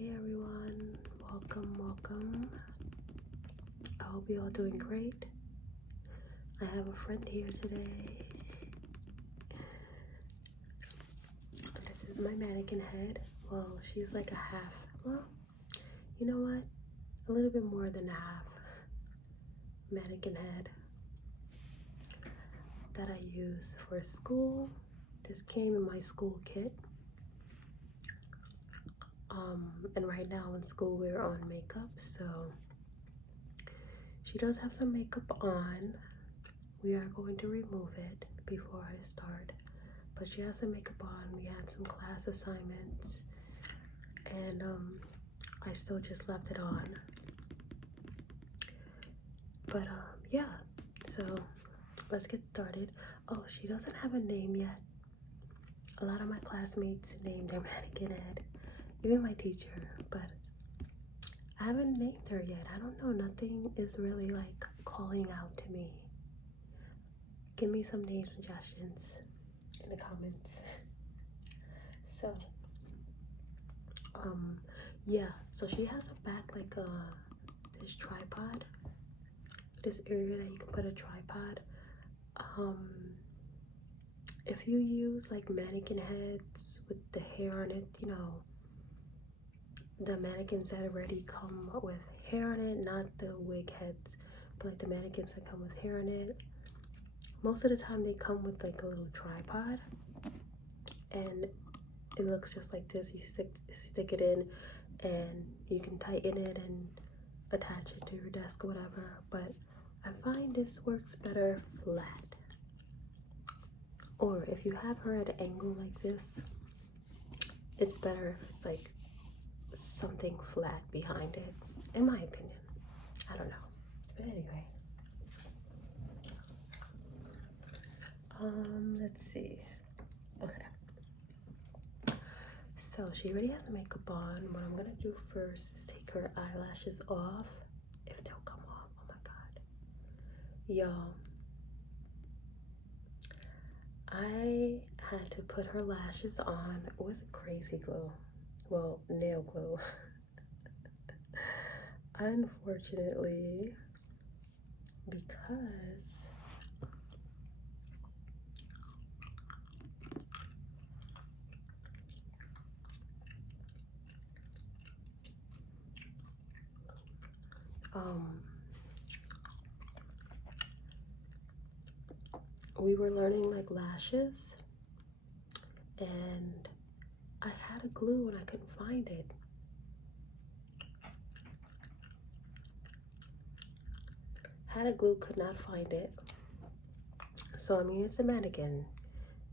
Hey everyone, welcome. I hope you all doing great. I have a friend here today. This is my mannequin head. Well, she's like a half. Well, you know what? A little bit more than a half mannequin head that I use for school. This came in my school kit. And right now in school we're on makeup, so she does have some makeup on. We are going to remove it before I start, but she has some makeup on. We had some class assignments, and I still just left it on. But yeah, so let's get started. Oh, she doesn't have a name yet. A lot of my classmates named their mannequin head, even my teacher, but I haven't named her yet. I don't know, nothing is really like calling out to me. Give me some name suggestions in the comments. So yeah, so she has a back like this tripod, this area that you can put a tripod. If you use like mannequin heads with the hair on it, you know, the mannequins that already come with hair on it, not the wig heads, but like the mannequins that come with hair on it, most of the time they come with like a little tripod, and it looks just like this. You stick it in and you can tighten it and attach it to your desk or whatever, but I find this works better flat. Or if you have her at an angle like this, it's better if it's like something flat behind it, in my opinion. I don't know, but anyway, let's see. Okay, so she already has makeup on. What I'm gonna do first is take her eyelashes off, if they'll come off. Oh my god, y'all, I had to put her lashes on with crazy glue. Well, nail glue. Unfortunately, because we were learning like lashes, and I had a glue and I couldn't find it. Had a glue, could not find it. So I mean, it's a mannequin.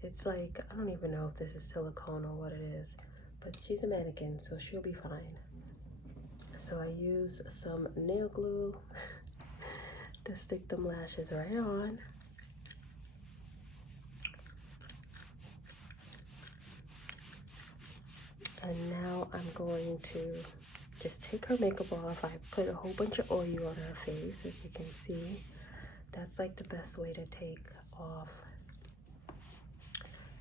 It's like, I don't even know if this is silicone or what it is, but she's a mannequin, so she'll be fine. So I use some nail glue to stick them lashes right on. And now I'm going to just take her makeup off. I put a whole bunch of oil on her face, as you can see. That's like the best way to take off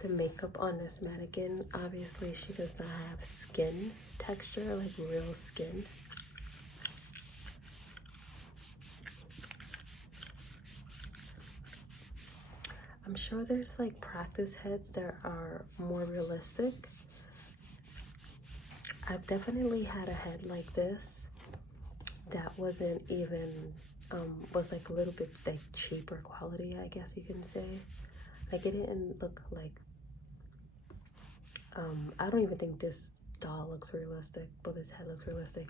the makeup on this mannequin. Obviously, she does not have skin texture, like real skin. I'm sure there's like practice heads that are more realistic. I've definitely had a head like this that wasn't even was like a little bit like cheaper quality, I guess you can say. Like, it didn't look like I don't even think this doll looks realistic, but this head looks realistic.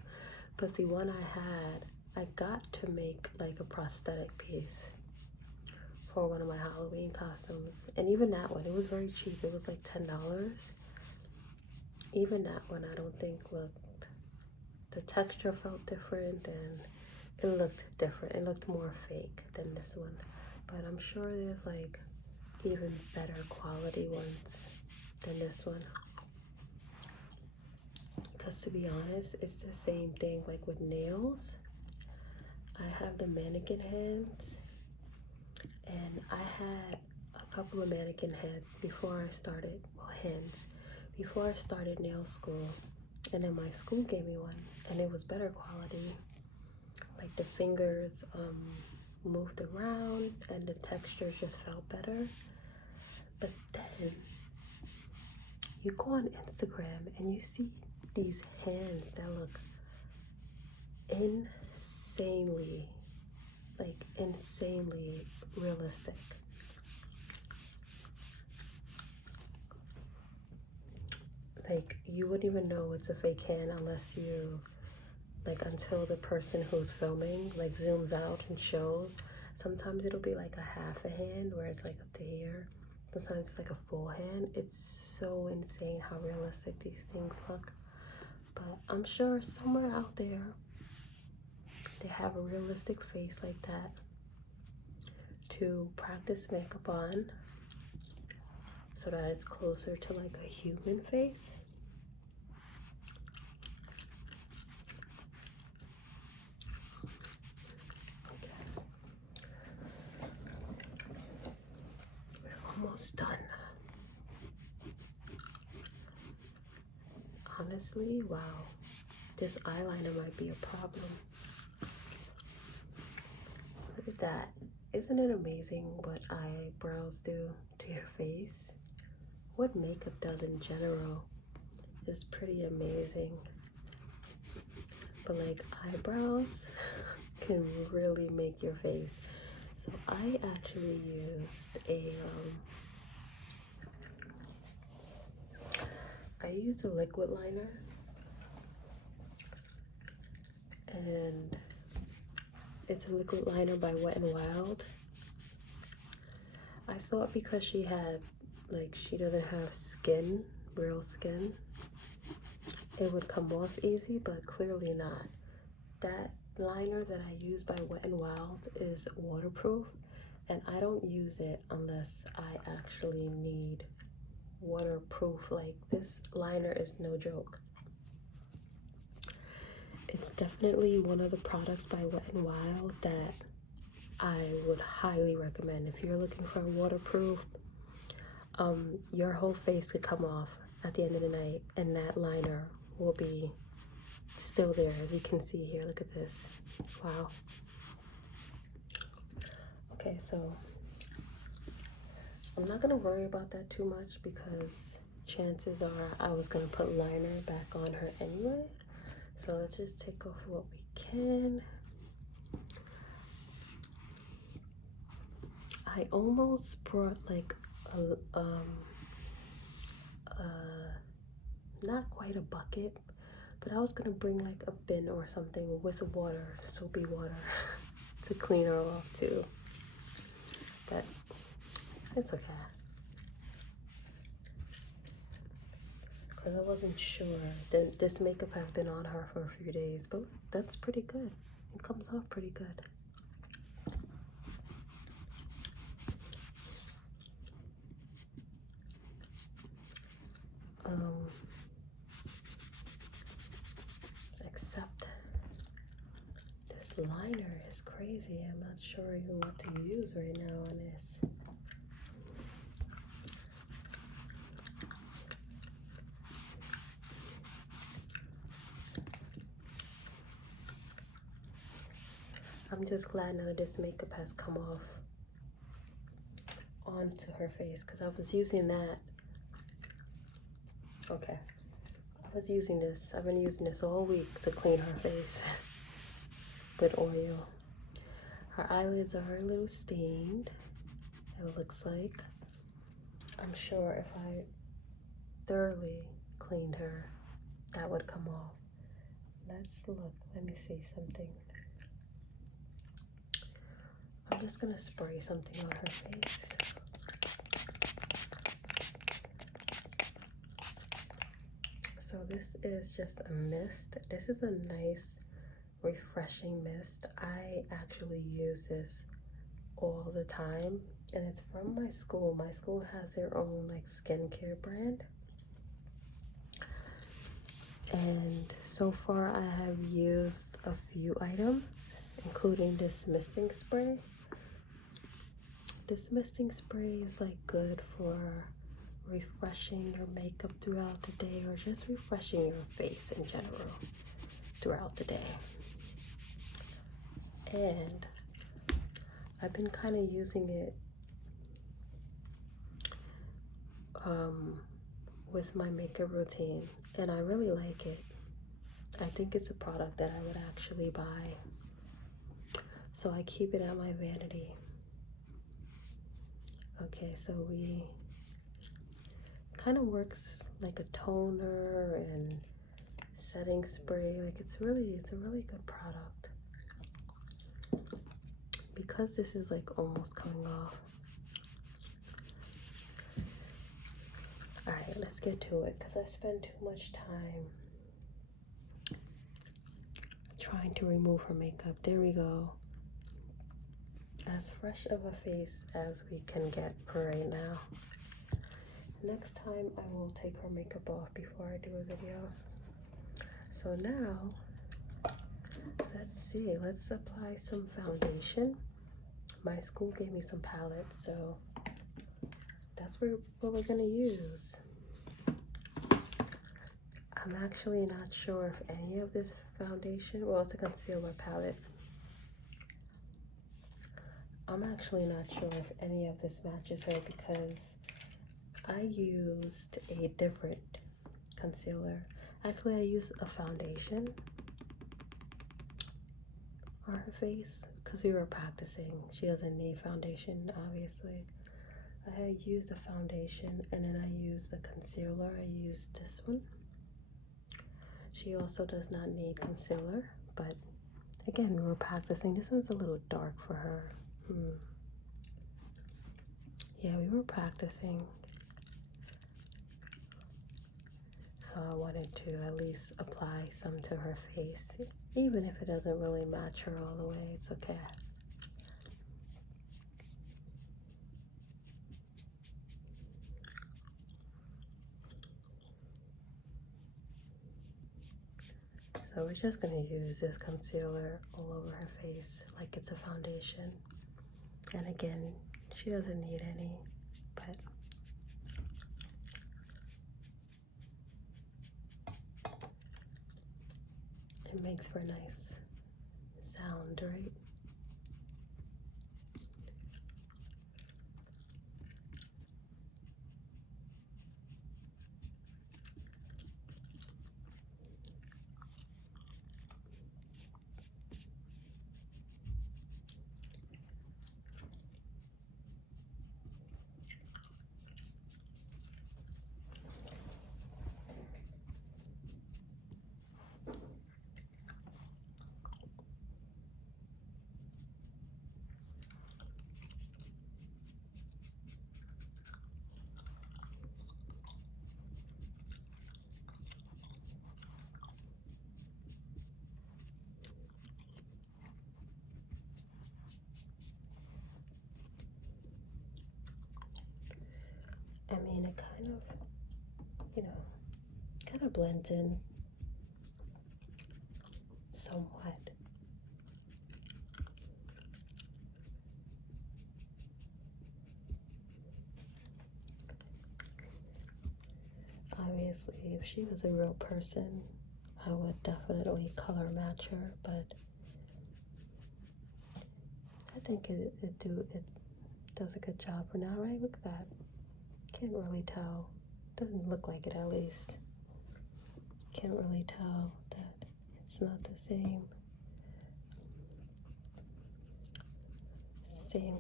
But the one I had, I got to make like a prosthetic piece for one of my Halloween costumes, and even that one, it was very cheap. It was like $10. Even that one, I don't think looked, the texture felt different and it looked different. It looked more fake than this one, but I'm sure there's like even better quality ones than this one, because to be honest, it's the same thing like with nails. I have the mannequin hands, and I had a couple of mannequin heads before I started, well, hands, before I started nail school. And then my school gave me one, and it was better quality. Like the fingers moved around, and the texture just felt better. But then you go on Instagram and you see these hands that look insanely realistic. Like, you wouldn't even know it's a fake hand unless you, like, until the person who's filming, like, zooms out and shows. Sometimes it'll be like a half a hand where it's like up to here. Sometimes it's like a full hand. It's so insane how realistic these things look. But I'm sure somewhere out there they have a realistic face like that to practice makeup on, so that it's closer to like a human face. Almost done. Honestly, wow, this eyeliner might be a problem. Look at that. Isn't it amazing what eyebrows do to your face? What makeup does in general is pretty amazing. But like, eyebrows can really make your face. So I actually used a liquid liner, and it's a liquid liner by Wet n Wild. I thought because she doesn't have skin, real skin, it would come off easy, but clearly not. That liner that I use by Wet n Wild is waterproof, and I don't use it unless I actually need waterproof. Like, this liner is no joke. It's definitely one of the products by Wet n Wild that I would highly recommend. If you're looking for a waterproof, your whole face could come off at the end of the night, and that liner will be still there, as you can see here. Look at this. Wow. Okay, so I'm not gonna worry about that too much, because chances are I was gonna put liner back on her anyway. So let's just take off what we can. I almost brought like not quite a bucket, but I was gonna bring like a bin or something with water, soapy water, to clean her off too. But it's okay, because I wasn't sure. This makeup has been on her for a few days, but that's pretty good. It comes off pretty good. Except this liner is crazy. I'm not sure even what to use right now on this. I'm just glad none of this makeup has come off onto her face, because I was using that. Okay, I was using this. I've been using this all week to clean her face with oil. Her eyelids are a little stained, it looks like. I'm sure if I thoroughly cleaned her, that would come off. Let's look. Let me see something. I'm just gonna spray something on her face. So this is just a mist. This is a nice, refreshing mist. I actually use this all the time, and it's from my school. My school has their own like skincare brand. And so far I have used a few items, including this misting spray. This misting spray is like good for refreshing your makeup throughout the day, or just refreshing your face in general throughout the day. And I've been kind of using it with my makeup routine, and I really like it. I think it's a product that I would actually buy, so I keep it at my vanity. Okay, so we kind of works like a toner and setting spray. Like it's a really good product. Because this is like almost coming off. Alright, let's get to it, because I spend too much time trying to remove her makeup. There we go. As fresh of a face as we can get for right now. Next time I will take her makeup off before I do a video. So now, let's see, let's apply some foundation. My school gave me some palettes, so that's what we're gonna use. I'm actually not sure if any of this foundation, well, it's a concealer palette. I'm actually not sure if any of this matches her, because I used a different concealer. Actually, I used a foundation on her face because we were practicing. She doesn't need foundation, obviously. I had used a foundation, and then I used the concealer. I used this one. She also does not need concealer, but again, we were practicing. This one's a little dark for her. Yeah, we were practicing. So I wanted to at least apply some to her face. Even if it doesn't really match her all the way, it's okay. So we're just gonna use this concealer all over her face like it's a foundation. And again, she doesn't need any, but it makes for a nice sound, right? I mean, it kind of, kind of blends in somewhat. Obviously, if she was a real person, I would definitely color match her, but I think it does a good job for now, right? Look at that. Can't really tell. Doesn't look like it, at least. Can't really tell that it's not the same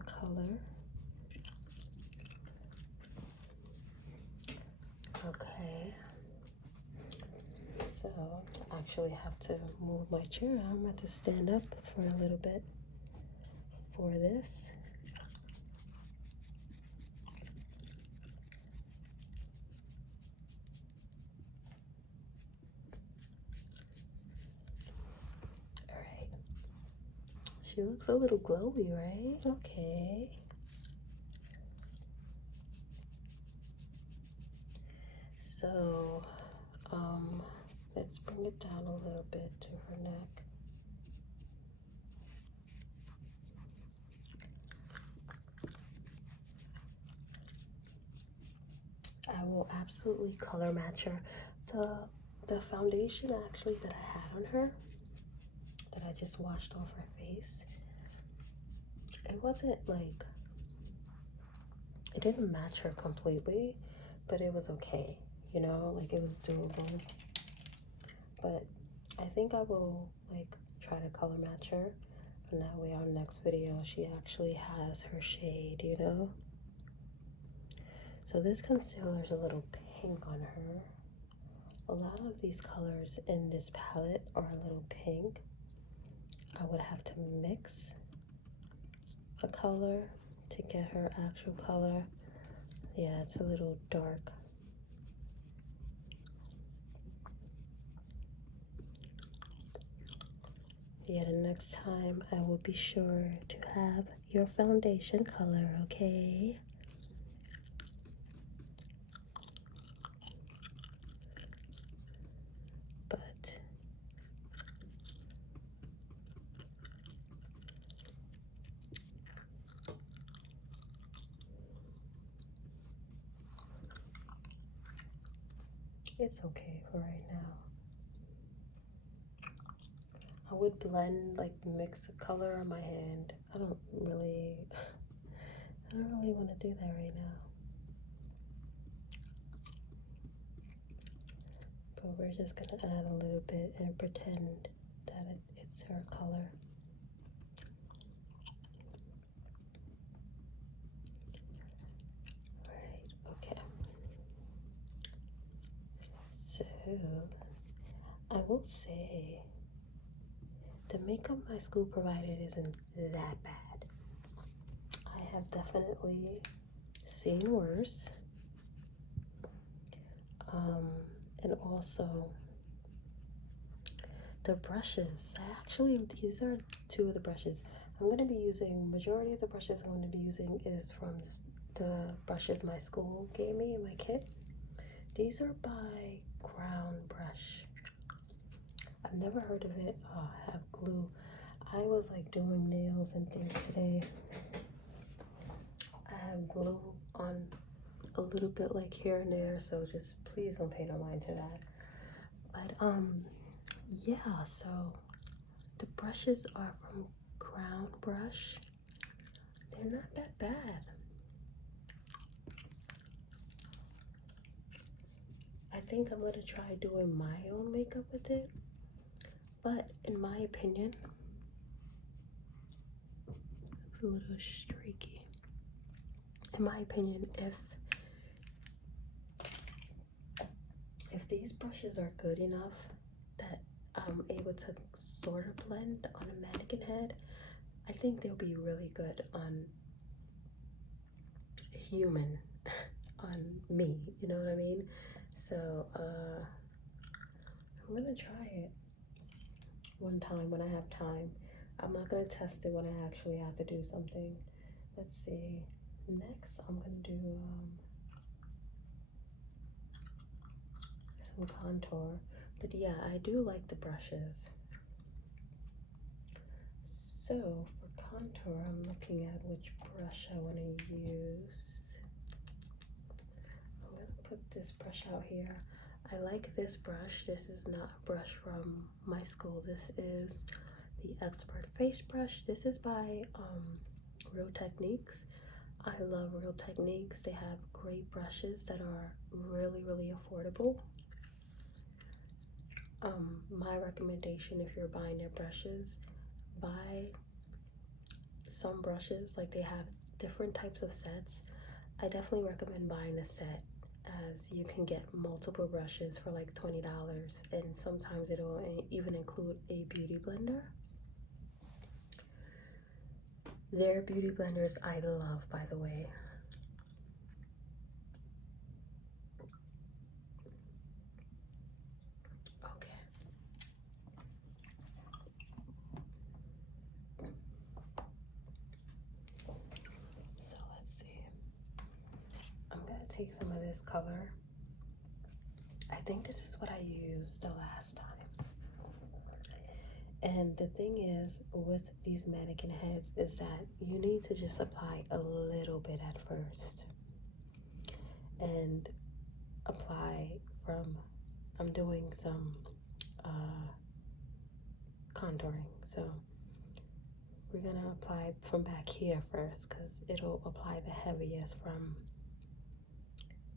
color. Okay. So I actually have to move my chair. I'm going to stand up for a little bit for this. She looks a little glowy, right? Okay. So, let's bring it down a little bit to her neck. I absolutely color matcher. The foundation actually that I had on her, that I just washed off her face, it wasn't like, it didn't match her completely, but it was okay, you know, like it was doable. But I think I will like try to color match her, and that way our next video she actually has her shade, you know. So this concealer is a little pink on her. A lot of these colors in this palette are a little pink. I would have to mix a color to get her actual color. Yeah, it's a little dark. Yeah, the next time I will be sure to have your foundation color, okay? But it's okay for right now. I would blend, like mix a color on my hand. I don't really want to do that right now. But we're just gonna add a little bit and pretend that it's her color. Alright, okay. So, I will say the makeup my school provided isn't that bad. I have definitely seen worse. And also the brushes. These are two of the brushes. I'm going to be using, majority of the brushes I'm going to be using is from the brushes my school gave me in my kit. These are by Crown Brush. I've never heard of it. Oh, I have glue. I was like doing nails and things today. I have glue on a little bit like here and there, so just please don't pay no mind to that. But yeah, so the brushes are from Crown Brush. They're not that bad. I think I'm gonna try doing my own makeup with it, but in my opinion, it's a little streaky. In my opinion, if these brushes are good enough that I'm able to sort of blend on a mannequin head, I think they'll be really good on human, on me, you know what I mean? So I'm gonna try it one time when I have time. I'm not gonna test it when I actually have to do something. Let's see. Next, I'm gonna do some contour. But yeah, I do like the brushes. So for contour, I'm looking at which brush I want to use. I'm gonna put this brush out here. I like this brush. This is not a brush from my school. This is the Expert Face Brush. This is by Real Techniques. I love Real Techniques. They have great brushes that are really, really affordable. My recommendation, if you're buying their brushes, buy some brushes. Like, they have different types of sets. I definitely recommend buying a set, as you can get multiple brushes for like $20, and sometimes it'll even include a beauty blender. Their beauty blenders I love, by the way. Okay. So let's see. I'm gonna take some of this color. I think this is what I used the last time. And the thing is, with these mannequin heads, is that you need to just apply a little bit at first. And apply from, I'm doing some contouring, so we're gonna apply from back here first because it'll apply the heaviest from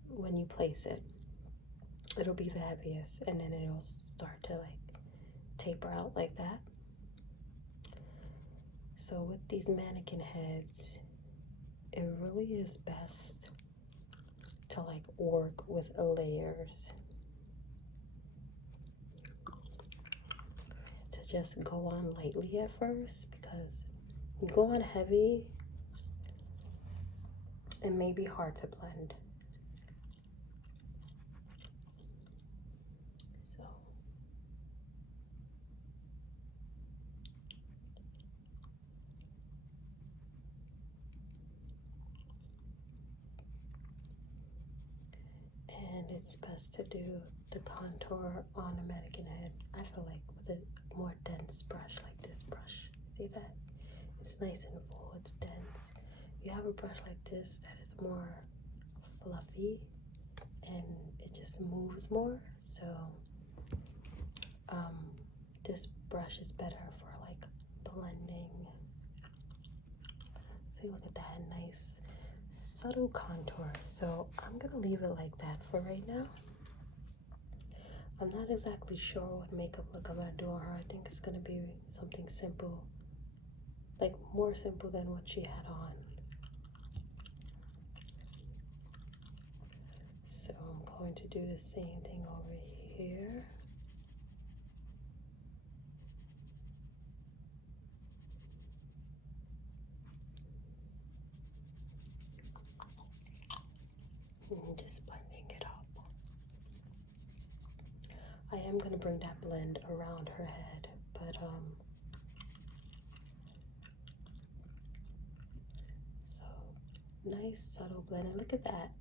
when you place it. It'll be the heaviest, and then it'll start to like taper out like that. So with these mannequin heads, it really is best to like work with layers, to just go on lightly at first, because you go on heavy, it may be hard to blend. So and it's best to do the contour on a mannequin head, I feel like, with a more dense brush, like this brush. See that? It's nice and full, it's dense. You have a brush like this that is more fluffy and it just moves more. So this brush is better for like blending. See, look at that nice subtle contour. So I'm gonna leave it like that for right now. I'm not exactly sure what makeup look I'm gonna do on her. I think it's gonna be something simple, like more simple than what she had on. So I'm going to do the same thing over here. And just blending it up. I am gonna bring that blend around her head, but so nice subtle blend. And look at that.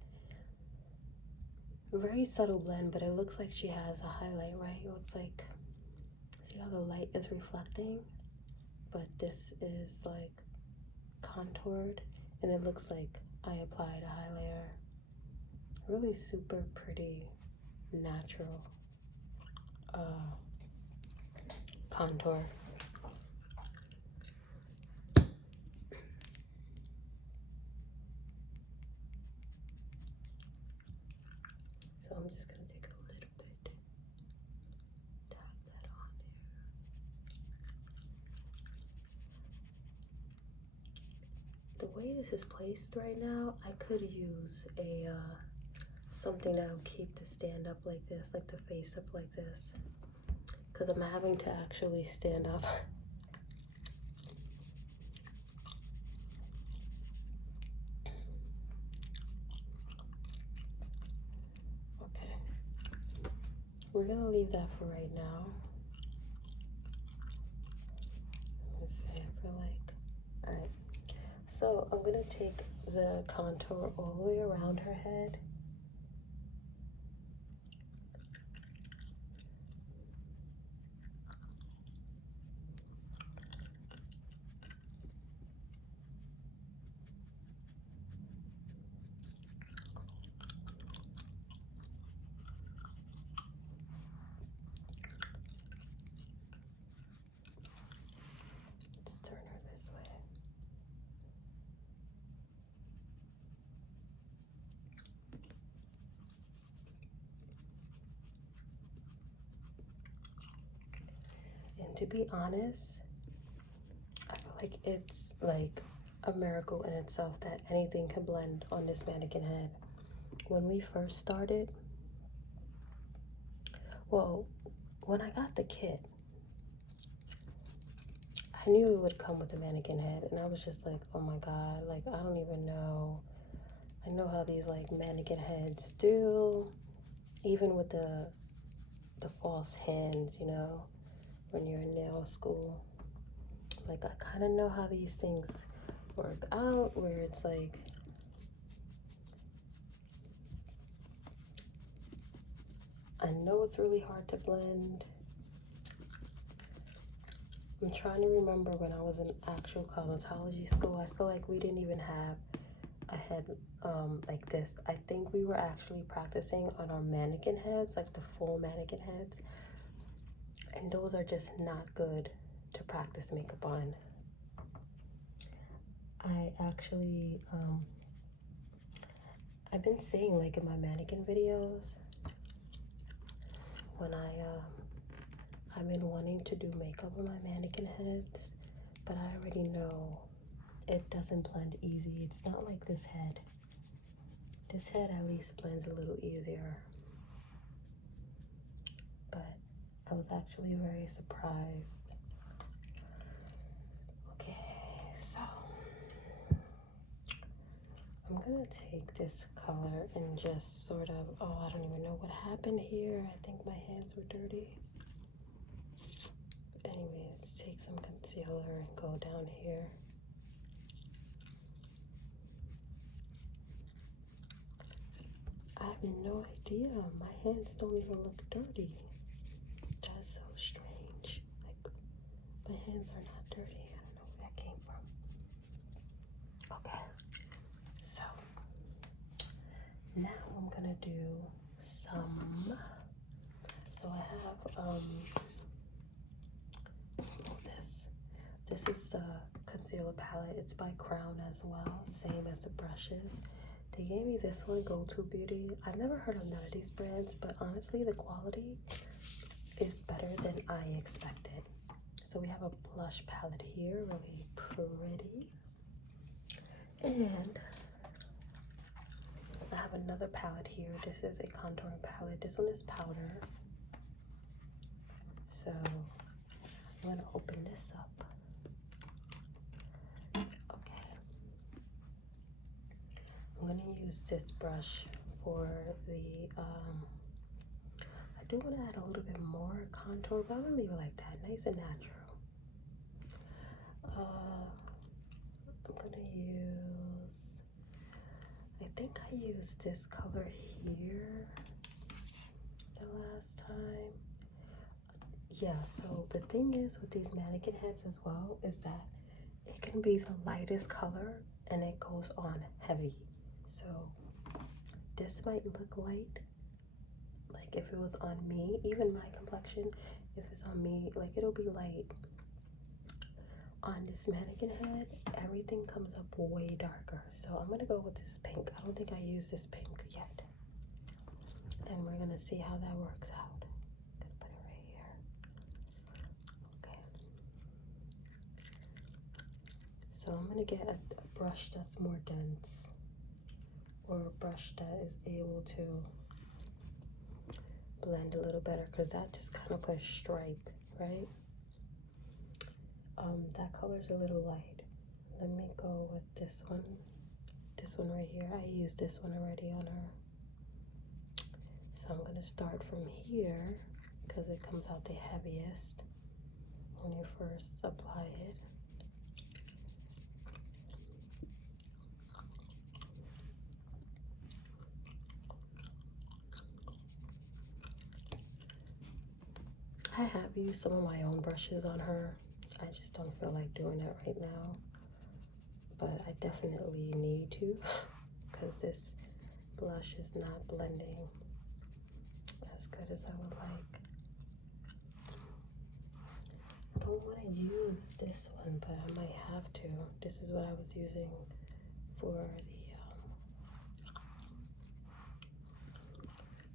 Very subtle blend, but it looks like she has a highlight, right? It looks like, see how the light is reflecting? But this is like contoured, and it looks like I applied a highlighter. Really super pretty, natural contour. So I'm just gonna take a little bit, dab that on there. The way this is placed right now, I could use a something that'll keep the stand up like this, like the face up like this, because I'm having to actually stand up. Okay, we're gonna leave that for right now. Let's see, I feel like, all right. So I'm gonna take the contour all the way around her head. Let's turn her this way. And to be honest, I feel like it's like a miracle in itself that anything can blend on this mannequin head. When we first started, well, when I got the kit, I knew it would come with a mannequin head, and I was just like, oh my god, like I don't even know. I know how these like mannequin heads do, even with the false hands, you know, when you're in nail school. Like I kind of know how these things work out, where it's like I know it's really hard to blend. I'm trying to remember when I was in actual cosmetology school, I feel like we didn't even have a head like this. I think we were actually practicing on our mannequin heads, like the full mannequin heads, and those are just not good to practice makeup on. I actually I've been saying, like, in my mannequin videos, when I've been wanting to do makeup on my mannequin heads, but I already know it doesn't blend easy. It's not like this head. This head at least blends a little easier. But I was actually very surprised. Okay, so I'm gonna take this color and just sort of, oh, I don't even know what happened here. I think my hands were dirty. Anyways, take some concealer and go down here. I have no idea. My hands don't even look dirty. That's so strange. Like, my hands are not dirty. I don't know where that came from. Okay. So, now I'm gonna do some. So I have this is a concealer palette. It's by Crown as well, same as the brushes. They gave me this one, Go To Beauty. I've never heard of none of these brands, but honestly the quality is better than I expected. So we have a blush palette here, really pretty. And I have another palette here. This is a contouring palette. This one is powder. So I'm gonna open this up. Okay. I'm gonna use this brush for the, I do wanna add a little bit more contour, but I'm gonna leave it like that, nice and natural. I'm gonna use, I think I used this color here the last time. Yeah, so the thing is with these mannequin heads as well is that it can be the lightest color and it goes on heavy. So this might look light, like if it was on me, even my complexion, if it's on me, like it'll be light. On this mannequin head, everything comes up way darker. So I'm gonna go with this pink. I don't think I used this pink yet. And we're gonna see how that works out. I'm gonna put it right here. Okay. So I'm gonna get a brush that's more dense, or a brush that is able to blend a little better, because that just kind of put a stripe, right? That color's a little light. Let me go with this one right here. I used this one already on her. So I'm gonna start from here because it comes out the heaviest when you first apply it. I have used some of my own brushes on her. I just don't feel like doing it right now, but I definitely need to because this blush is not blending as good as I would like. I don't want to use this one, but I might have to. This is what I was using for the,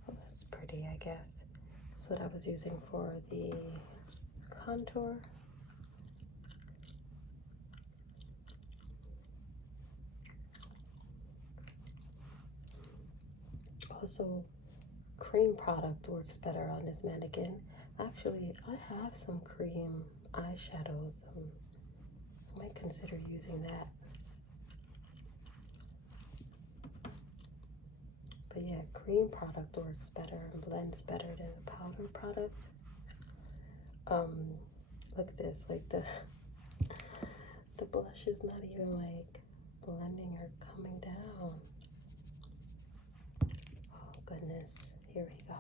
oh, that's pretty, I guess. That's what I was using for the contour. Also, cream product works better on this mannequin. Actually, I have some cream eyeshadows. I might consider using that. But yeah, cream product works better and blends better than the powder product. Look at this, like the blush is not even like blending or coming down. Oh goodness, here we go.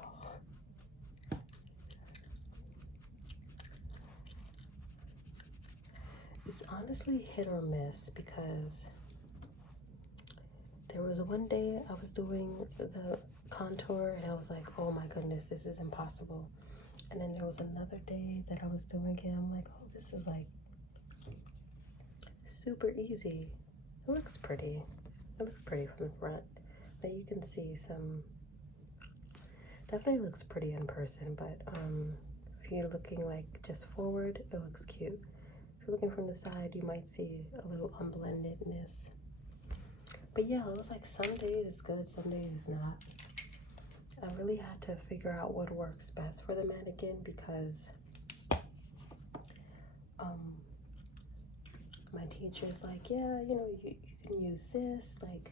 It's honestly hit or miss because There was one day I was doing the contour and I was like, oh my goodness, this is impossible. And then there was another day that I was doing it. I'm like, oh, this is like super easy. It looks pretty. It looks pretty from the front. But you can see some, definitely looks pretty in person, but if you're looking like just forward, it looks cute. If you're looking from the side, you might see a little unblendedness. But yeah, it was like some days is good, some days is not. I really had to figure out what works best for the mannequin because my teacher's like, yeah, you know, you can use this. Like,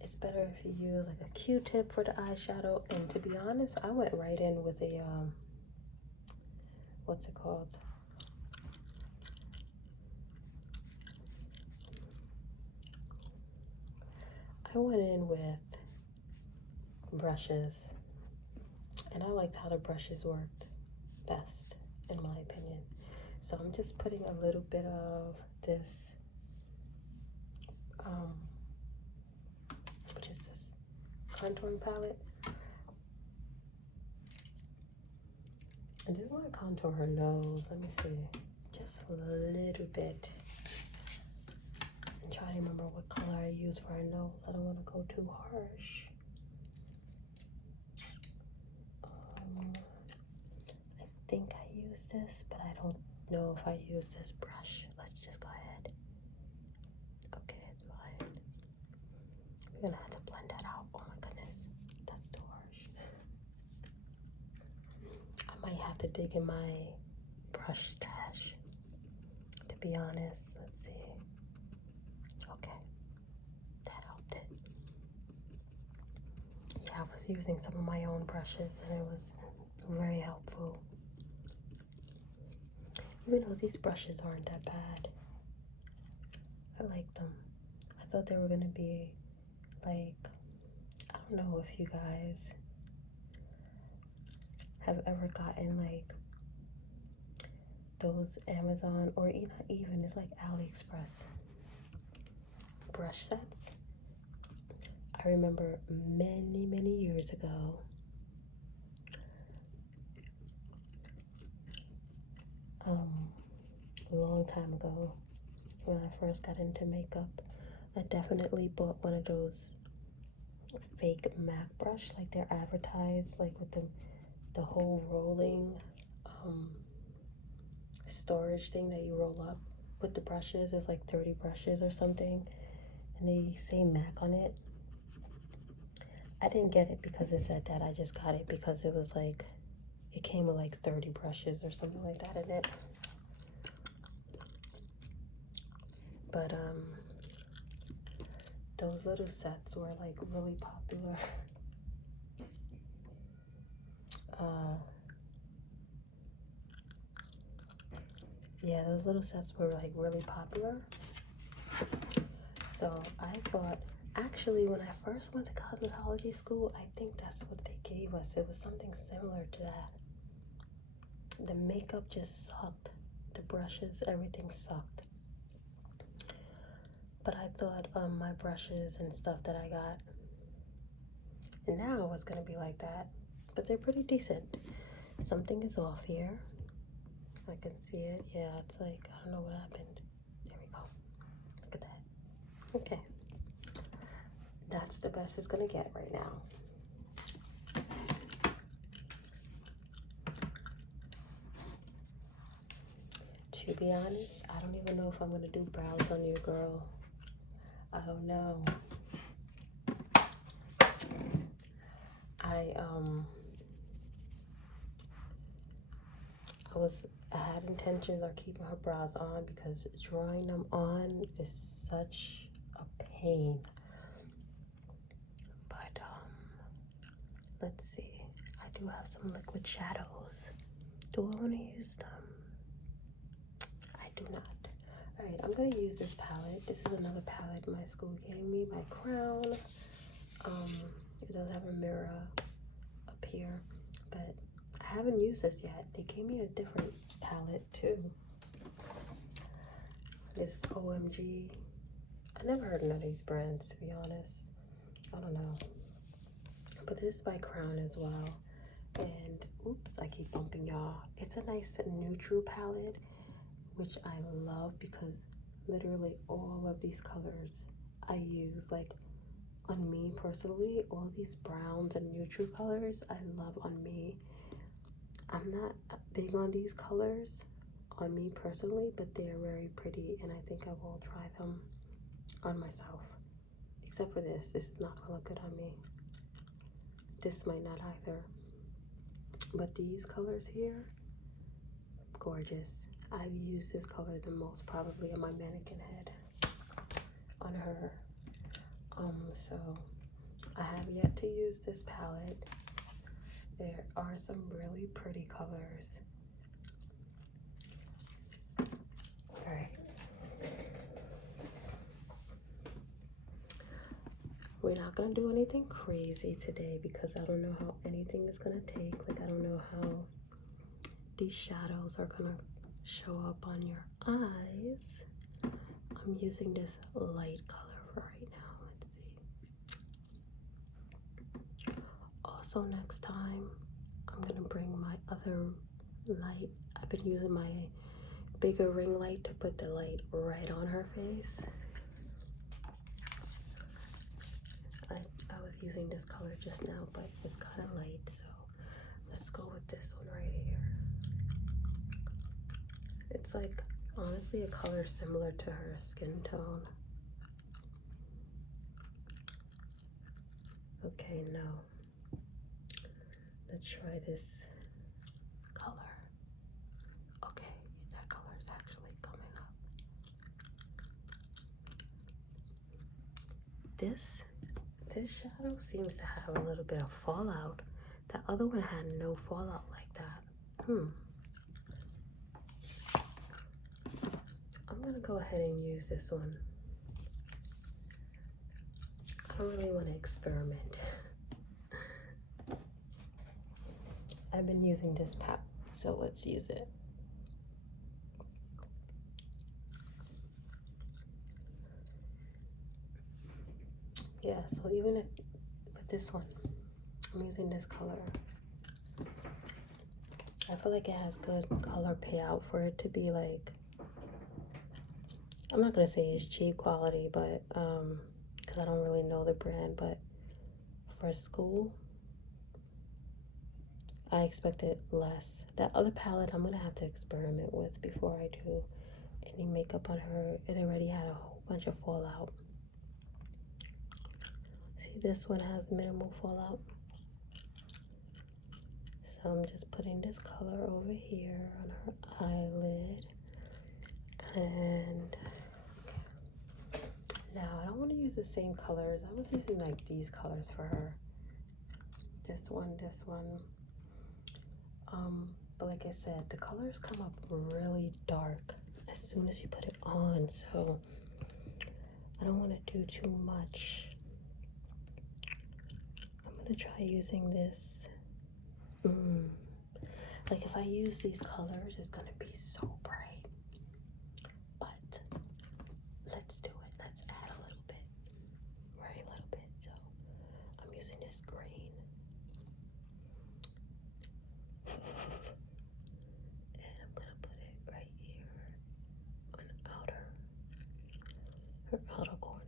it's better if you use like a Q-tip for the eyeshadow. And to be honest, I went right in with a, what's it called? I went in with brushes, and I liked how the brushes worked best, in my opinion. So I'm just putting a little bit of this, which is this contouring palette. I just want to contour her nose. Let me see, just a little bit. I'm trying to remember what color I use for her nose. I don't want to go too harsh. I think I use this, but I don't know if I use this brush. Let's just go ahead. Okay, it's fine. We're gonna have to blend that out. Oh my goodness, that's too harsh. I might have to dig in my brush stash, to be honest. Let's see. Okay, that helped it. Yeah, I was using some of my own brushes and it was very helpful. Even though these brushes aren't that bad, I like them. I thought they were gonna be like, I don't know if you guys have ever gotten like those Amazon or not even, it's like AliExpress brush sets. I remember many years ago, a long time ago, when I first got into makeup, I definitely bought one of those fake MAC brush, like they're advertised, like with the whole rolling storage thing that you roll up with the brushes. It's like 30 brushes or something, and they say MAC on it. I didn't get it because it said that. I just got it because it was like, it came with like 30 brushes or something like that in it. But those little sets were like really popular. Yeah, those little sets were like really popular. So I thought, actually, when I first went to cosmetology school, I think that's what they gave us. It was something similar to that. The makeup just sucked. The brushes, everything sucked. But I thought my brushes and stuff that I got now was gonna be like that. But they're pretty decent. Something is off here. I can see it. Yeah, it's like, I don't know what happened. There we go. Look at that. Okay. That's the best it's gonna get right now. To be honest, I don't even know if I'm gonna do brows on you, girl. I don't know. I had intentions of keeping her brows on because drawing them on is such a pain. But let's see. I do have some liquid shadows. Do I want to use them? I do not. All right, I'm gonna use this palette. This is another palette my school gave me by Crown. It does have a mirror up here, but I haven't used this yet. They gave me a different palette too. This OMG. I never heard of none of these brands, to be honest. I don't know. But this is by Crown as well. And oops, I keep bumping y'all. It's a nice neutral palette, which I love because literally all of these colors I use, like on me personally, all these browns and neutral colors I love on me. I'm not big on these colors on me personally, but they're very pretty and I think I will try them on myself. Except for this is not gonna look good on me. This might not either. But these colors here, gorgeous. I've used this color the most probably on my mannequin head, on her. So I have yet to use this palette. There are some really pretty colors. All right. We're not gonna do anything crazy today because I don't know how anything is gonna take. Like, I don't know how these shadows are gonna show up on your eyes. I'm using this light color for right now. Let's see. Also, next time I'm gonna bring my other light. I've been using my bigger ring light to put the light right on her face. I was using this color just now, but it's kind of light, so let's go with this one right here. It's like honestly a color similar to her skin tone. Okay, no. Let's try this color. Okay, that color is actually coming up. This shadow seems to have a little bit of fallout. The other one had no fallout like that. I'm gonna go ahead and use this one. I don't really want to experiment. I've been using this palette, so let's use it. Yeah, so even if with this one, I'm using this color. I feel like it has good color payout for it to be like, I'm not gonna say it's cheap quality, but because I don't really know the brand, but for school, I expected less. That other palette I'm gonna have to experiment with before I do any makeup on her. It already had a whole bunch of fallout. See, this one has minimal fallout. So I'm just putting this color over here on her eyelid. And now I don't want to use the same colors. I was using like these colors for her. This one. But like I said, the colors come up really dark as soon as you put it on. So I don't want to do too much. I'm gonna try using this. Like if I use these colors, it's gonna be so bright. But let's do it. Let's add a little bit, right? A little bit. So I'm using this green. And I'm gonna put it right here on her outer corner.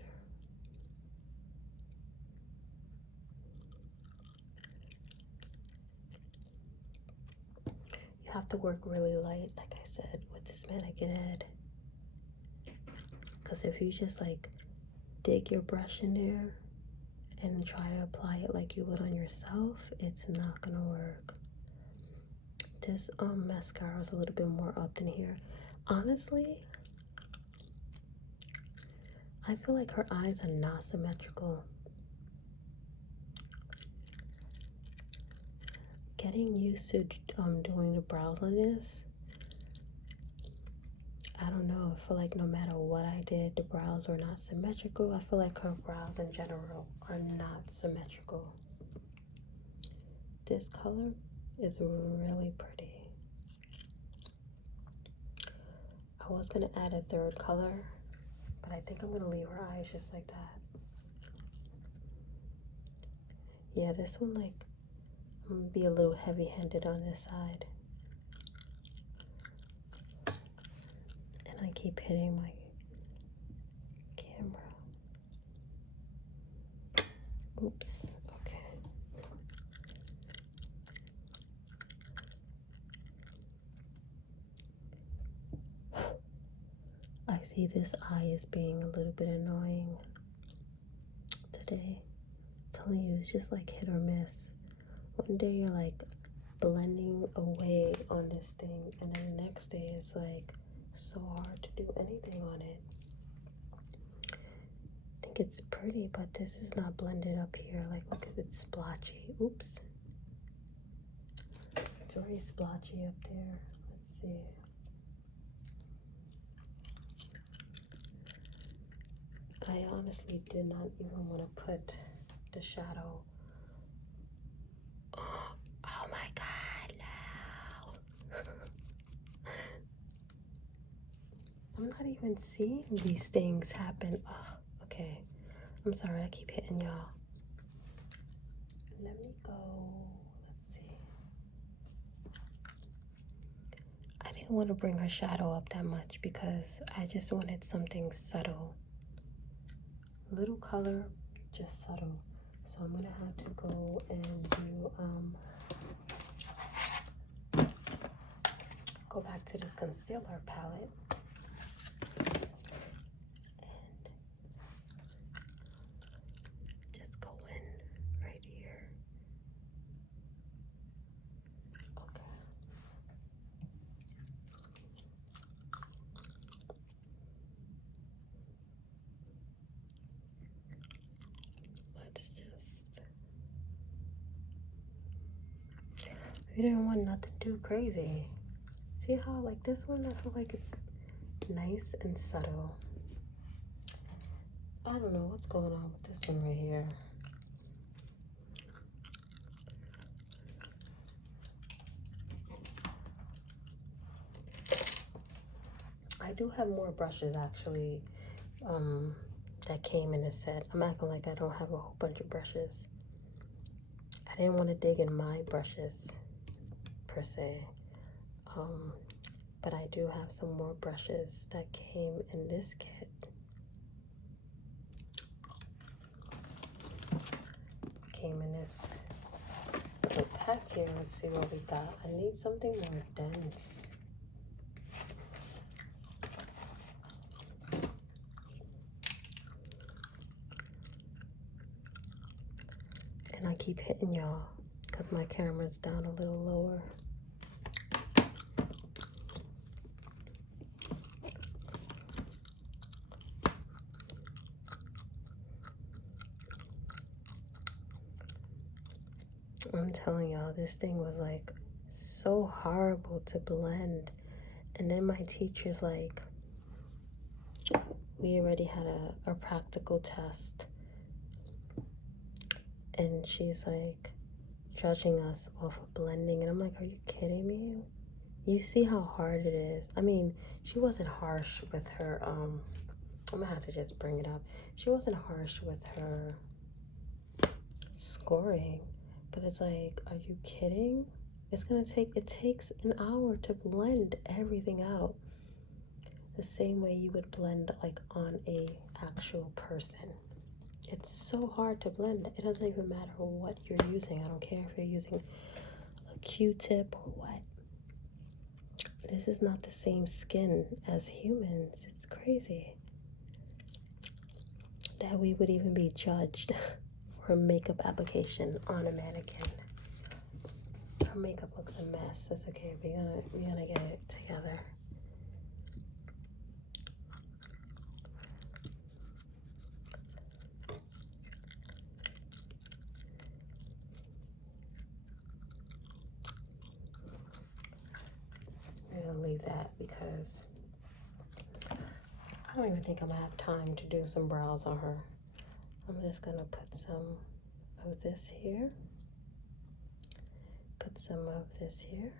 You have to work really light, like I said, with this mannequin head. Because if you just like dig your brush in there and try to apply it like you would on yourself, it's not gonna work. This mascara is a little bit more up than here. Honestly, I feel like her eyes are not symmetrical. Getting used to doing the brows on this, I don't know. I feel like no matter what I did, the brows were not symmetrical. I feel like her brows in general are not symmetrical. This color is really pretty. I was gonna add a third color, but I think I'm gonna leave her eyes just like that. Yeah, this one, like, I'm gonna be a little heavy-handed on this side. And I keep hitting my camera. Oops. Okay. I see this eye is being a little bit annoying today. I'm telling you, it's just like hit or miss. One day you're like blending away on this thing, and then the next day it's like so hard to do anything on it. I think it's pretty, but this is not blended up here. Like, look at it, splotchy. Oops. It's already splotchy up there. Let's see. I honestly did not even want to put the shadow. Oh my god, no. I'm not even seeing these things happen. Oh, okay. I'm sorry, I keep hitting y'all. Let me go. Let's see. I didn't want to bring her shadow up that much because I just wanted something subtle. Little color, just subtle. So I'm gonna have to go and do go back to this concealer palette and just go in right here. Okay. Let's just. We didn't want nothing too crazy. See how, like, this one, I feel like it's nice and subtle. I don't know what's going on with this one right here. I do have more brushes actually that came in a set. I'm acting like I don't have a whole bunch of brushes. I didn't want to dig in my brushes per se. But I do have some more brushes that came in this kit. Came in this little pack here. Let's see what we got. I need something more dense. And I keep hitting y'all because my camera's down a little lower. I'm telling y'all, this thing was like so horrible to blend. And then my teacher's like, we already had a practical test. And she's like judging us off of blending. And I'm like, are you kidding me? You see how hard it is. I mean, she wasn't harsh with her, I'm gonna have to just bring it up. She wasn't harsh with her scoring. But it's like, are you kidding? It takes an hour to blend everything out. The same way you would blend like on a actual person. It's so hard to blend. It doesn't even matter what you're using. I don't care if you're using a Q-tip or what. This is not the same skin as humans. It's crazy that we would even be judged for a makeup application on a mannequin. Her makeup looks a mess. That's okay. We're gonna get it together. I'm gonna leave that because I don't even think I'm gonna have time to do some brows on her. I'm just gonna put some of this here. Put some of this here.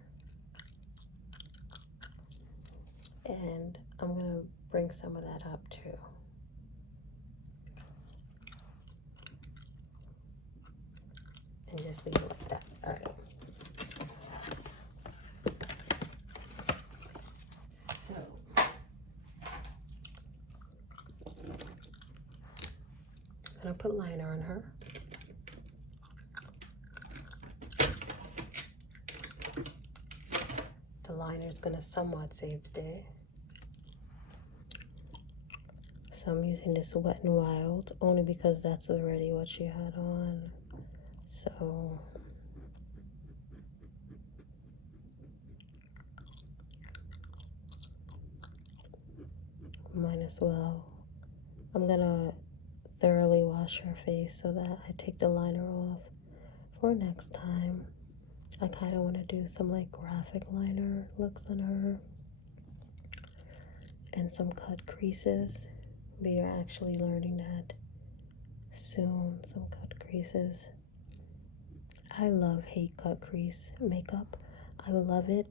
And I'm gonna bring some of that up too. and just leave it like that. All right. So I'm gonna put liner on her. The liner is gonna somewhat save the day. So I'm using this Wet n Wild only because that's already what she had on. So might as well. I'm gonna thoroughly wash her face so that I take the liner off for next time. I kind of want to do some like graphic liner looks on her and some cut creases. We are actually learning that soon, some cut creases. I hate cut crease makeup. I love it.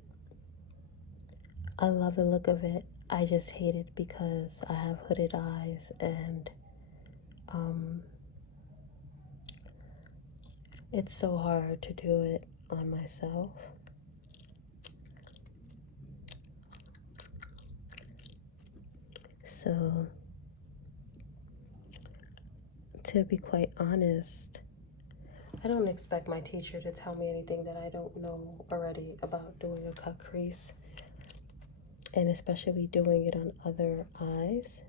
I love the look of it. I just hate it because I have hooded eyes and it's so hard to do it on myself. So, to be quite honest, I don't expect my teacher to tell me anything that I don't know already about doing a cut crease, and especially doing it on other eyes.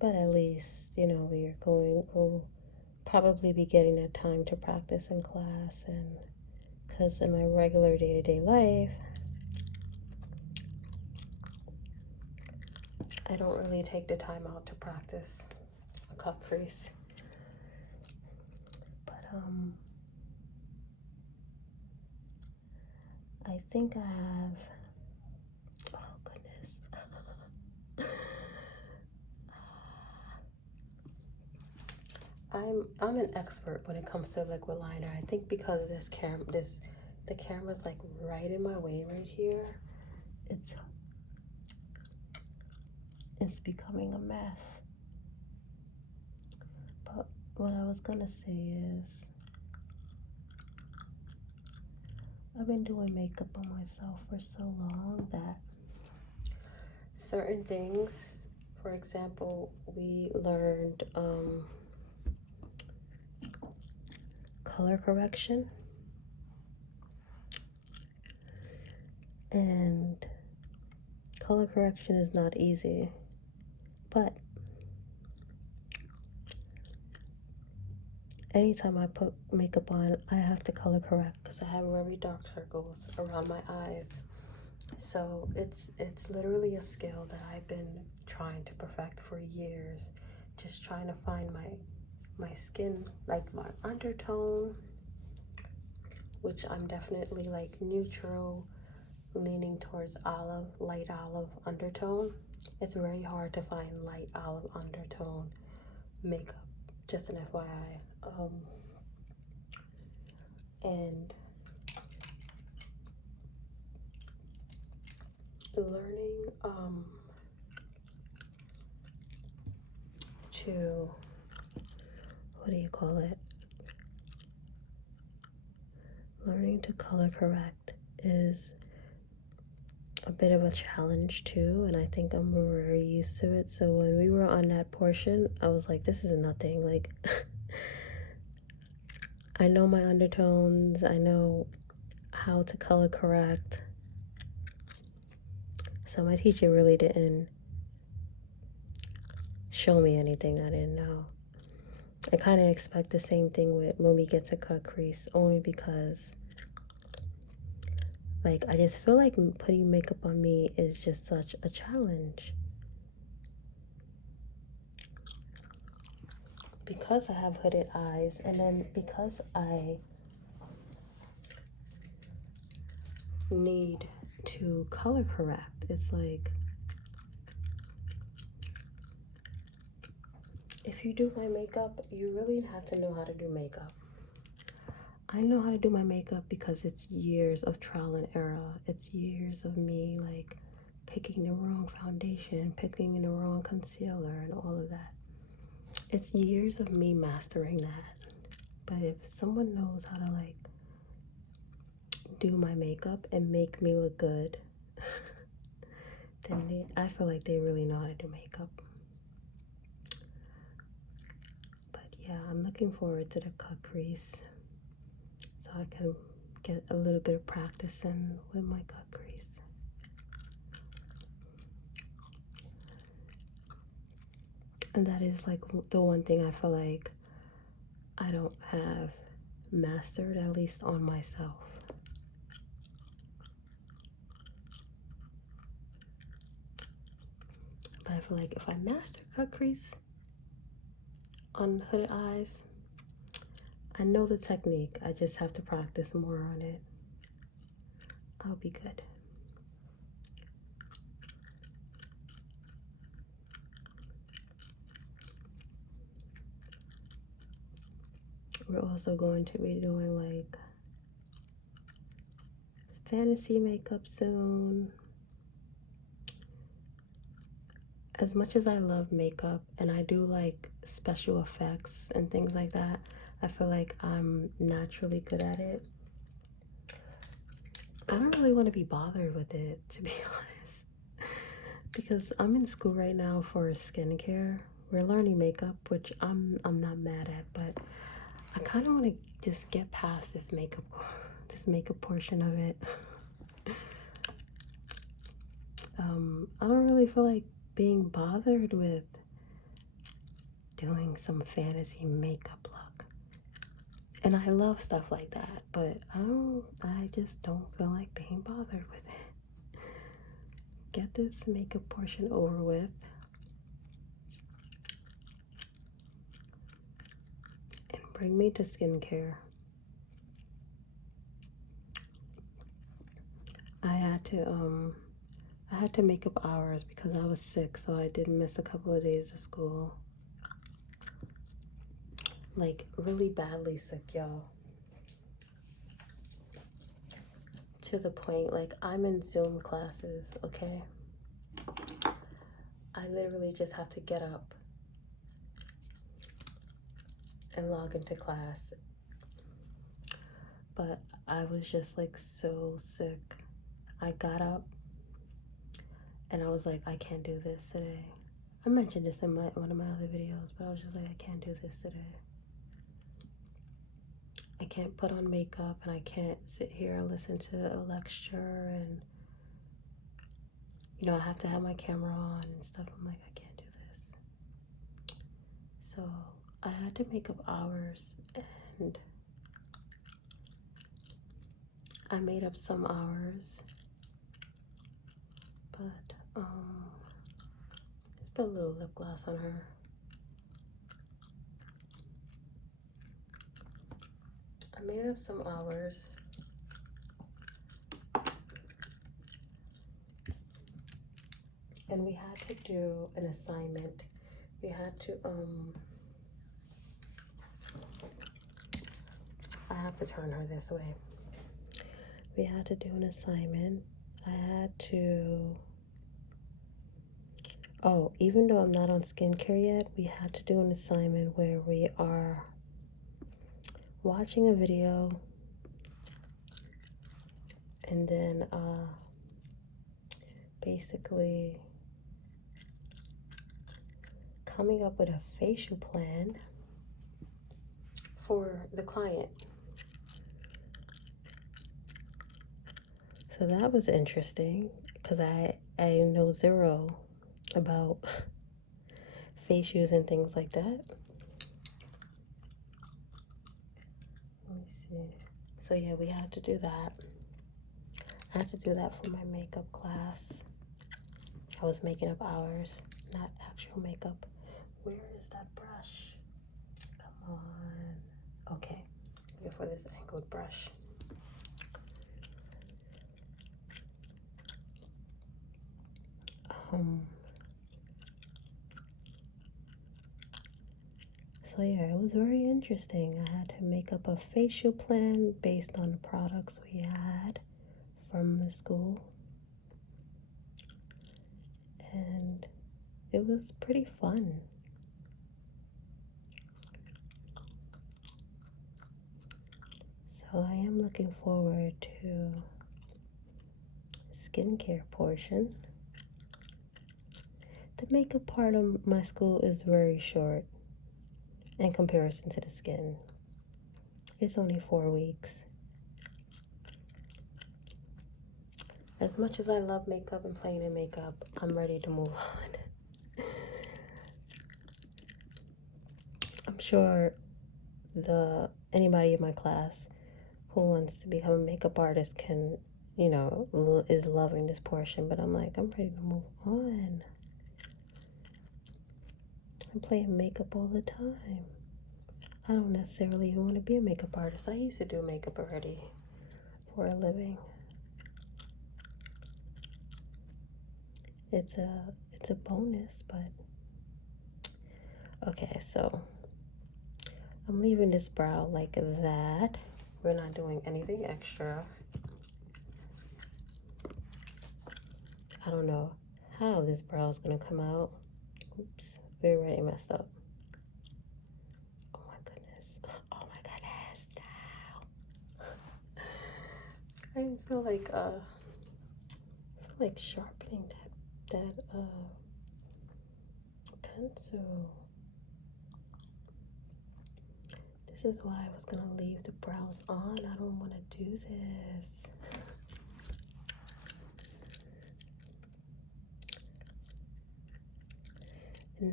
But at least, you know, we'll probably be getting that time to practice in class, and because in my regular day-to-day life, I don't really take the time out to practice a cut crease. But I think I have, oh goodness. I'm an expert when it comes to liquid liner. I think because the camera's like right in my way right here. It's becoming a mess. But what I was gonna say is I've been doing makeup on myself for so long that certain things, for example, we learned color correction, and color correction is not easy, but anytime I put makeup on, I have to color correct because I have very dark circles around my eyes. So it's literally a skill that I've been trying to perfect for years, just trying to find my skin, like my undertone, which I'm definitely like neutral, leaning towards olive, light olive undertone. It's very hard to find light olive undertone makeup, just an FYI. And learning to, what do you call it? Learning to color correct is a bit of a challenge too, and I think I'm very used to it. So when we were on that portion, I was like, this is nothing. Like, I know my undertones, I know how to color correct. So my teacher really didn't show me anything I didn't know. I kind of expect the same thing with when we get to cut crease, only because like I just feel like putting makeup on me is just such a challenge. Because I have hooded eyes, and then because I need to color correct, it's like if you do my makeup, you really have to know how to do makeup. I know how to do my makeup because it's years of trial and error. It's years of me like picking the wrong foundation, picking the wrong concealer, and all of that. it's years of me mastering that. But if someone knows how to like do my makeup and make me look good, then I feel like they really know how to do makeup. But yeah, I'm looking forward to the cut crease so I can get a little bit of practice in with my cut crease. And that is like the one thing I feel like I don't have mastered, at least on myself. But I feel like if I master cut crease on hooded eyes, I know the technique. I just have to practice more on it. I'll be good. We're also going to be doing like fantasy makeup soon. As much as I love makeup and I do like special effects and things like that, I feel like I'm naturally good at it. I don't really want to be bothered with it, to be honest, because I'm in school right now for skincare. We're learning makeup, which I'm not mad at, but I kind of want to just get past this makeup portion of it. I don't really feel like being bothered with doing some fancy makeup look. And I love stuff like that, but I just don't feel like being bothered with it. Get this makeup portion over with. And bring me to skincare. I had to make up hours because I was sick, so I did miss a couple of days of school. Like really badly sick, y'all. To the point, like I'm in Zoom classes, okay? I literally just have to get up and log into class. But I was just like so sick. I got up and I was like, I can't do this today. I mentioned this in one of my other videos, but I was just like, I can't do this today. I can't put on makeup and I can't sit here and listen to a lecture, and you know, I have to have my camera on and stuff. I'm like, I can't do this. So I had to make up hours, and I made up some hours, but just put a little lip gloss on her. I made up some hours. And we had to do an assignment. We had to, I have to turn her this way. We had to do an assignment. I had to, oh, even though I'm not on skincare yet, we had to do an assignment where we are watching a video and then basically coming up with a facial plan for the client. So that was interesting because I know zero about facials and things like that. Let me see. So yeah, we had to do that. I had to do that for my makeup class. I was making up hours, not actual makeup. Where is that brush? Come on. Okay, go for this angled brush. So yeah, it was very interesting. I had to make up a facial plan based on the products we had from the school. And it was pretty fun. So I am looking forward to skincare portion. The makeup part of my school is very short in comparison to the skin. It's only 4 weeks. As much as I love makeup and playing in makeup, I'm ready to move on. I'm sure anybody in my class who wants to become a makeup artist can, is loving this portion, but I'm like, I'm ready to move on. I'm playing makeup all the time. I don't necessarily even want to be a makeup artist. I used to do makeup already for a living. It's a bonus, but okay, so I'm leaving this brow like that. We're not doing anything extra. I don't know how this brow is gonna come out. Oops, we already messed up. Oh my goodness. Oh my goodness. No. I feel like sharpening that pencil. This is why I was gonna leave the brows on. I don't want to do this.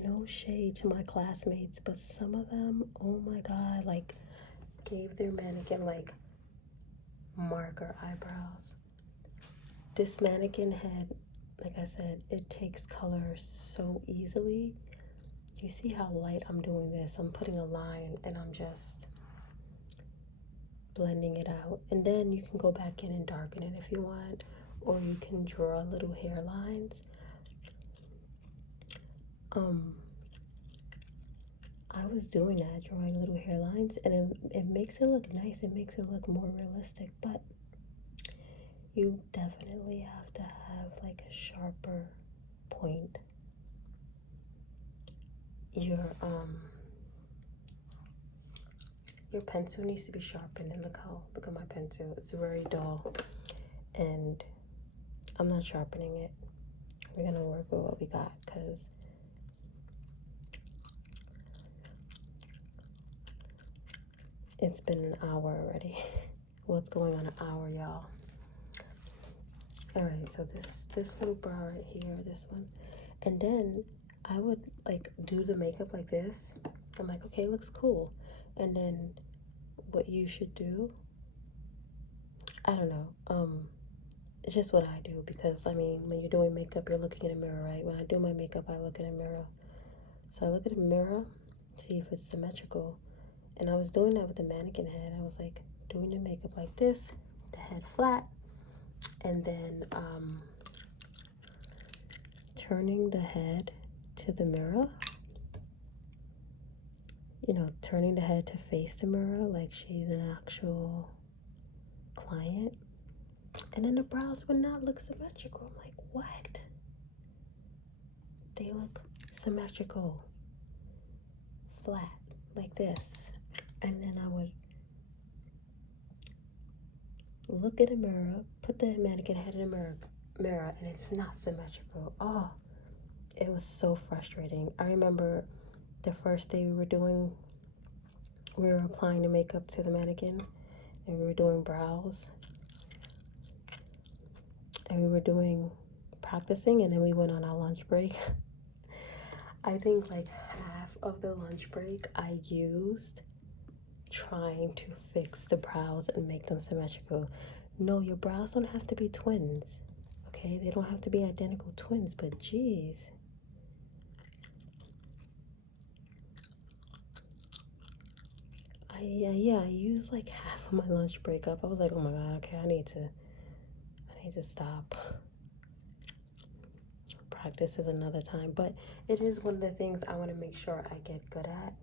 No shade to my classmates, but some of them, oh my god, like gave their mannequin like marker eyebrows. This mannequin had, like I said, it takes color so easily. You see how light I'm doing this? I'm putting a line and I'm just blending it out. And then you can go back in and darken it if you want, or you can draw little hairlines. I was doing that, drawing little hairlines, and it makes it look nice. It makes it look more realistic, but you definitely have to have like a sharper point. Your pencil needs to be sharpened, and look at my pencil. It's very dull, and I'm not sharpening it. We're gonna work with what we got, because it's been an hour already. What's going on an hour, y'all? All right, so this little brow right here, this one, and then I would like do the makeup like this. I'm like, okay, it looks cool. And then what you should do, I don't know, it's just what I do, because I mean, when you're doing makeup, you're looking in a mirror, right? When I do my makeup, I look in a mirror. So I look at a mirror, see if it's symmetrical. And I was doing that with the mannequin head. I was like doing the makeup like this, the head flat, and then turning the head to the mirror, turning the head to face the mirror like she's an actual client. And then the brows would not look symmetrical. I'm like, what? They look symmetrical, flat, like this. And then I would look in a mirror, put the mannequin head in a mirror, and it's not symmetrical. Oh, it was so frustrating. I remember the first day we were applying the makeup to the mannequin, and we were doing brows, and we were practicing, and then we went on our lunch break. I think like half of the lunch break I used trying to fix the brows and make them symmetrical. No, your brows don't have to be twins, okay? They don't have to be identical twins, but geez. I used like half of my lunch break up. I was like, oh my god, okay, I need to stop. Practice is another time, but it is one of the things I want to make sure I get good at.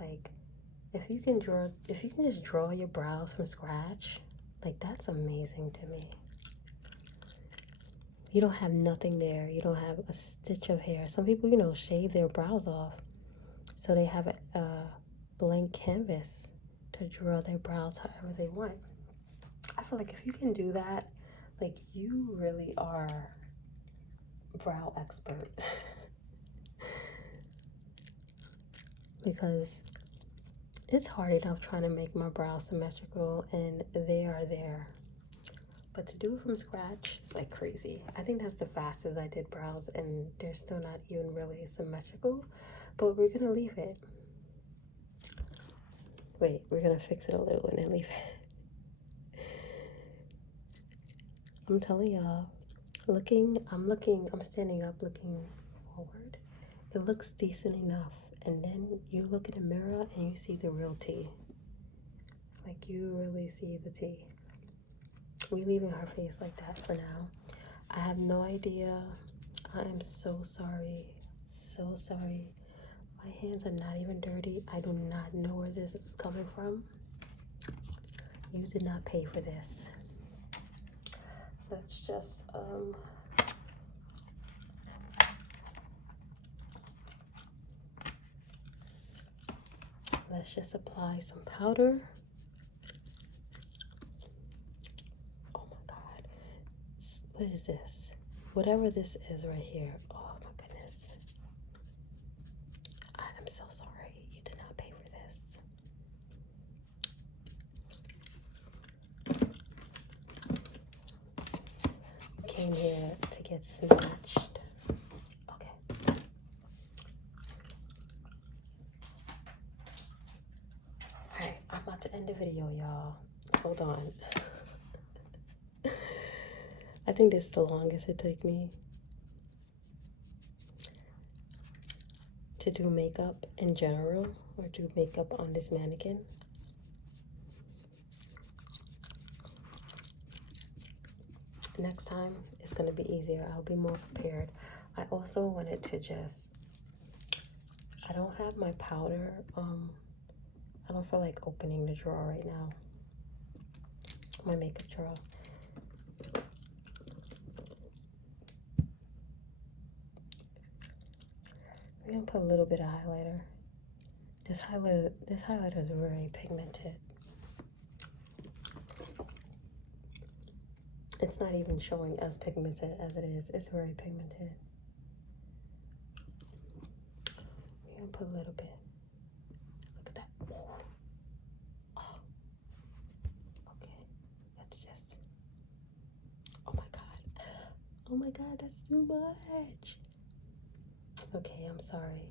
Like, if you can just draw your brows from scratch, like that's amazing to me. You don't have nothing there. You don't have a stitch of hair. Some people, shave their brows off, so they have a blank canvas to draw their brows however they want. I feel like if you can do that, like, you really are brow expert. Because it's hard enough trying to make my brows symmetrical, and they are there. But to do it from scratch, it's like crazy. I think that's the fastest I did brows, and they're still not even really symmetrical. But we're gonna leave it. Wait, we're gonna fix it a little and then leave it. I'm telling y'all, I'm standing up looking forward. It looks decent enough. And then you look in the mirror and you see the real tea. It's like you really see the tea. We leaving her face like that for now. I have no idea. I am so sorry. So sorry. My hands are not even dirty. I do not know where this is coming from. You did not pay for this. Let's just apply some powder. Oh my God. What is this? Whatever this is right here. Oh my goodness. I am so sorry. You did not pay for this. You came here to get snatched. Okay. Alright, I'm about to end the video, y'all. Hold on. I think this is the longest it took me to do makeup in general, or do makeup on this mannequin. Next time it's gonna be easier. I'll be more prepared. I also wanted to I don't have my powder. I don't feel like opening the drawer right now. My makeup drawer. I'm gonna put a little bit of highlighter. This highlighter is very pigmented. It's not even showing as pigmented as it is. It's very pigmented. I'm gonna put a little bit. Look at that. Oh. Okay. That's just. Oh my God. Oh my God, that's too much. Okay, I'm sorry.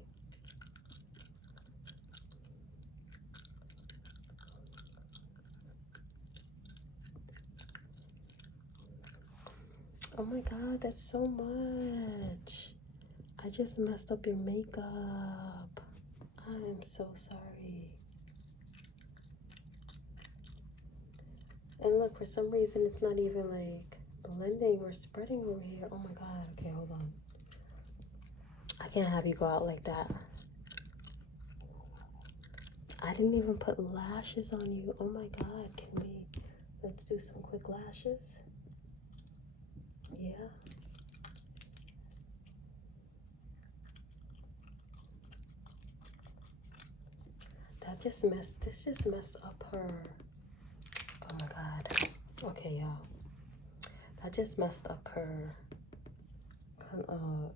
Oh my God, that's so much. I just messed up your makeup. I am so sorry. And look, for some reason, it's not even like blending or spreading over here. Oh my God. Okay, hold on. I can't have you go out like that. I didn't even put lashes on you. Oh my God. Let's do some quick lashes. Yeah. This just messed up her. Oh my God. Okay, y'all. That just messed up her. Oh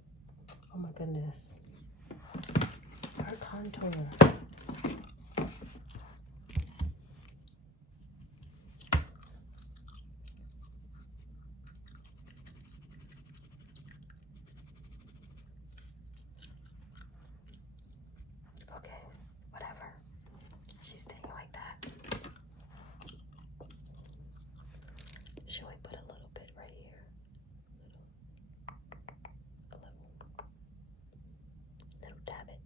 my goodness. Her contour. Okay, whatever. She's staying like that. Should we put a little bit right here? A little dab it.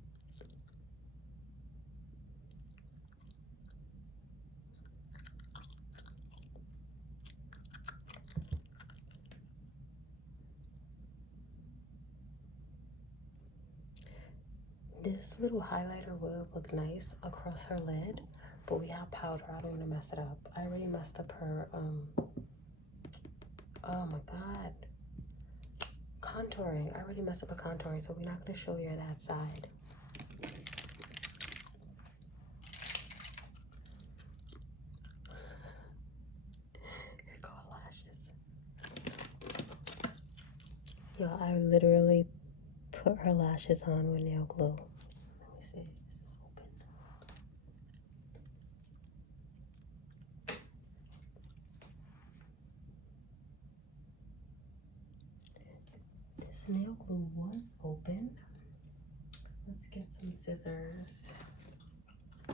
This little highlighter will look nice across her lid, but we have powder. I don't want to mess it up. I already messed up her, oh my God. Contouring. I already messed up her contouring, so we're not going to show you that side. Yo, I literally put her lashes on with nail glue. Let me see. This is open. This nail glue was open. Let's get some scissors. I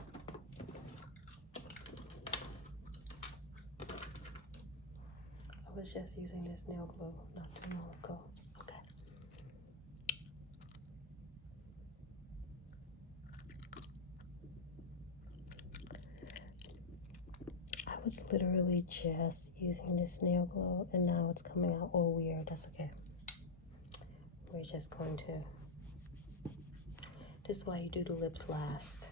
was just using this nail glue not too long ago. Okay. I was literally just using this nail glue and now it's coming out all weird. That's okay. We're just going to, this is why you do the lips last.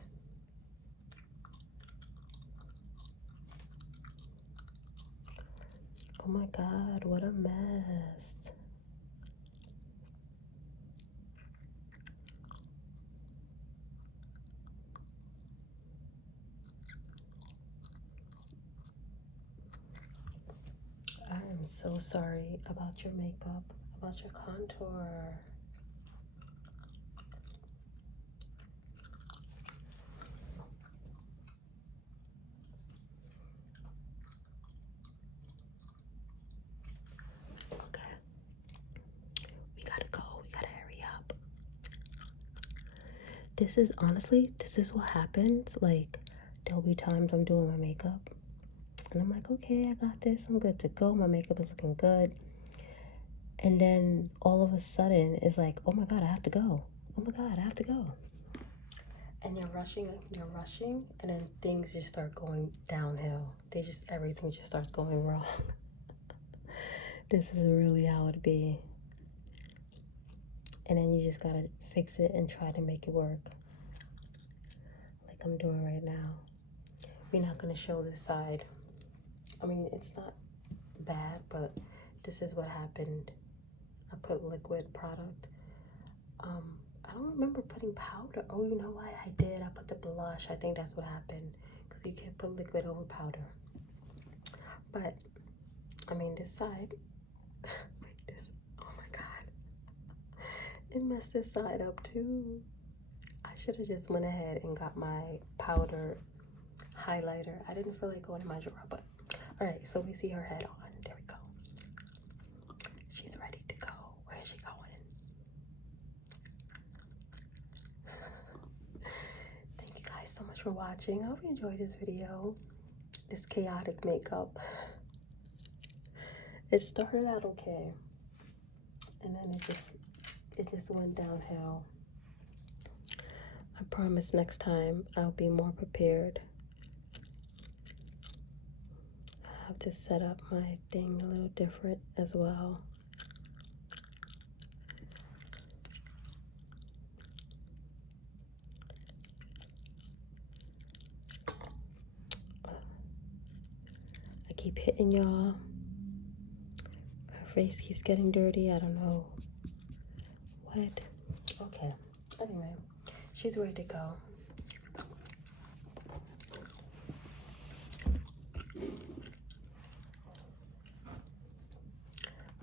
Oh my God, what a mess. I am so sorry about your makeup, about your contour. Okay. We gotta go. We gotta hurry up. This is honestly, this is what happens. Like, there'll be times I'm doing my makeup and I'm like, okay, I got this. I'm good to go. My makeup is looking good. And then all of a sudden, it's like, oh my God, I have to go. Oh my God, I have to go. And you're rushing, and then things just start going downhill. Everything just starts going wrong. This is really how it be. And then you just gotta fix it and try to make it work. Like I'm doing right now. We're not gonna show this side. I mean, it's not bad, but this is what happened. I put liquid product. I don't remember putting powder. Oh, you know what? I did. I put the blush. I think that's what happened. Because you can't put liquid over powder. But, I mean, this side. Wait, this. Oh my God. It messed this side up too. I should have just went ahead and got my powder highlighter. I didn't feel like going in my drawer, but. Alright, so we see her head on. There we go. She's ready to go. Where is she going? Thank you guys so much for watching. I hope you enjoyed this video. This chaotic makeup. It started out okay. And then it just went downhill. I promise next time I'll be more prepared. I have to set up my thing a little different as well. I keep hitting y'all. Her face keeps getting dirty. I don't know what. Okay. Anyway, she's ready to go.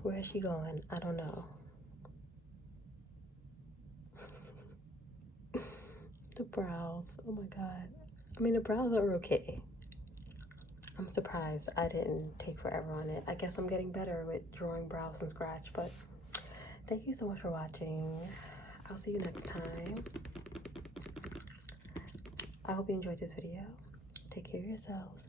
Where is she going? I don't know. The brows. Oh my God. I mean, the brows are okay. I'm surprised I didn't take forever on it. I guess I'm getting better with drawing brows from scratch, but thank you so much for watching. I'll see you next time. I hope you enjoyed this video. Take care of yourselves.